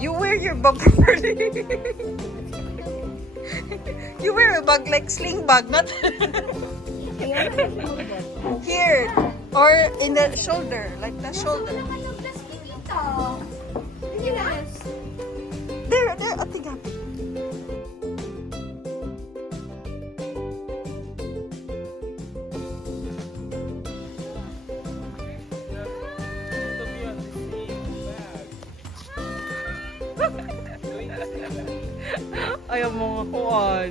You wear your bag properly. You wear a bag like sling bag, not here or in the shoulder, like the shoulder. There, Ate Gabi. Ayaw mo nga kuhan.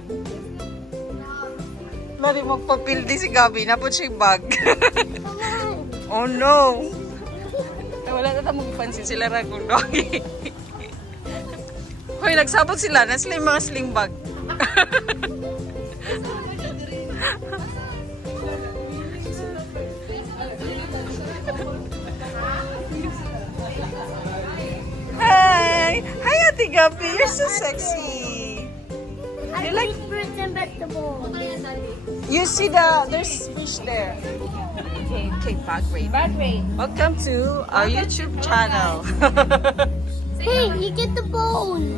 Lari magpapildi si Gabi. Napot siya yung bag. Oh no! Ay, wala na tamang ipansin sila na kung doggy. Hoy, nagsabot sila. Na sila yung mga sling bag. Hi! Hi, Ate Gabi. You're so sexy. I You like- like fruits and vegetables. You see there's fish there. Okay, bag raid. Welcome to our YouTube channel. Hey, you get the bone.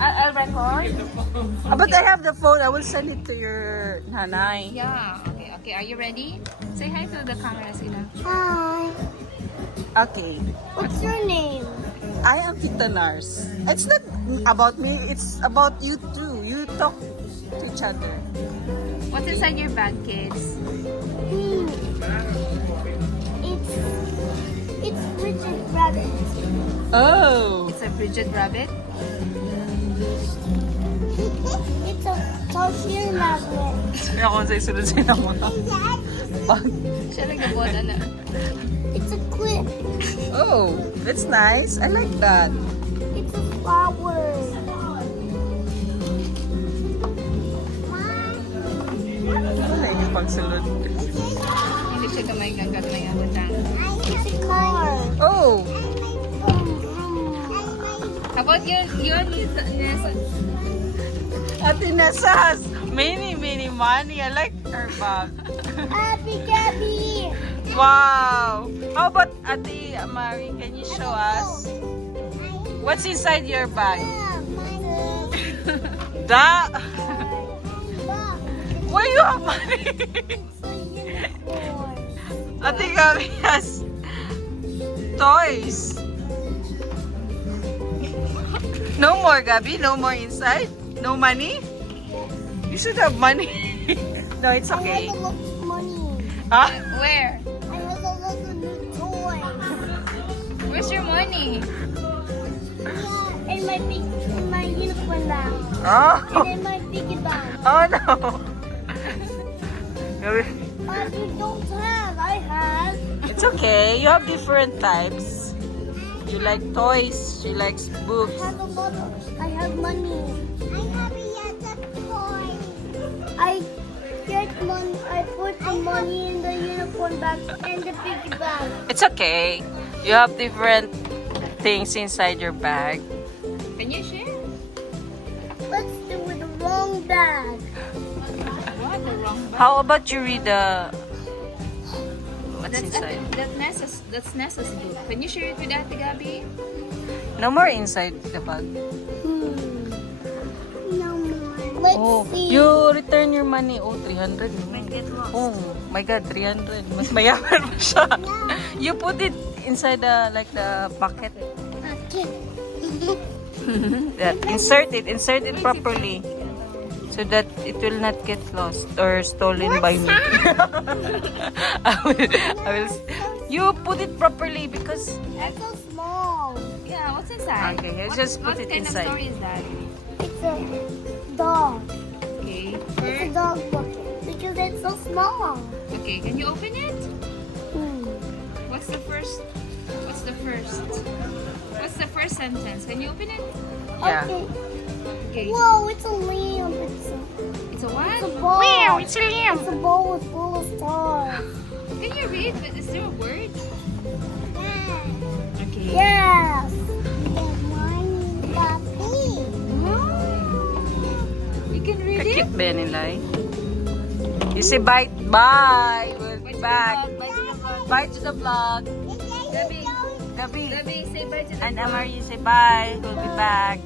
I'll record. But I have the phone. I will send it to your nanay. Yeah. Okay. Are you ready? Say hi to the camera, Sila. Hi. Okay. What's your name? I am Tita Nars. It's not about me. It's about you too. You talk to each other. What's inside your bag, kids? It's Richard Rabbit. Oh. It's a Bridget rabbit. It's a Tokyo Rabbit. Kaya kung sa'yo sunod sa'yo ng mga bag. Siya nagkabuhat, ano? It's a clip. Oh, that's nice. I like that. It's a flower. Wala yung pagsulod. Hindi siya kamay gagat-may agatang. It's a car. Oh. How about your Nessa? Ate Nessas, many money. I like her bag. Abby Gabby. Wow. How about Ate Mari? Can you show us? What's inside your bag? Da. Why you have money? Ate Gabi has toys. No more, Gabi? No more inside? No money? You should have money. No, it's I okay. have a lot of money. Huh? Where? I have a lot of new toys. Where's your money? Yeah, in my unicorn bag. Oh. And in my piggy bank. Oh no. Gabi. But you don't have. I have. It's okay. You have different types. You like toys. She likes books. I have money. I have a lot of toys. I get money. I put the money in the unicorn bag and the piggy bank. It's okay. You have different things inside your bag. Can you share? Let's do it the wrong bag. What? The wrong bag? How about you read the... What's inside? That's Nessa's book. Can you share it with Ate Gabi? No more inside the bag. No more. Let's see. You return your money. Oh, 300. Might get lost. Oh my God, 300. Mas mayaman mo siya. You put it inside the bucket. Okay. That insert it properly, so that it will not get lost or stolen by me. I will. You put it properly because. That's so small. Yeah, what's inside? Okay, let's just put it What kind inside. of story is that? It's a dog. Okay. It's a dog bucket because it's so small. Okay, can you open it? Hmm. What's the first sentence? Can you open it? Yeah. Okay. Okay. Whoa, it's a lamb. It's a what? It's a ball. Wow, it's a lamb. It's a bowl full of stars. Can you read? Is there a word? Okay. Yes. One puppy. You can read it? Kakit ba yan nila eh? You say bye. Bye. We'll be back. Bye to the vlog. Bye to the vlog. Gabi. Gabi. Gabi, say bye to the And Amari, say bye. We'll be back.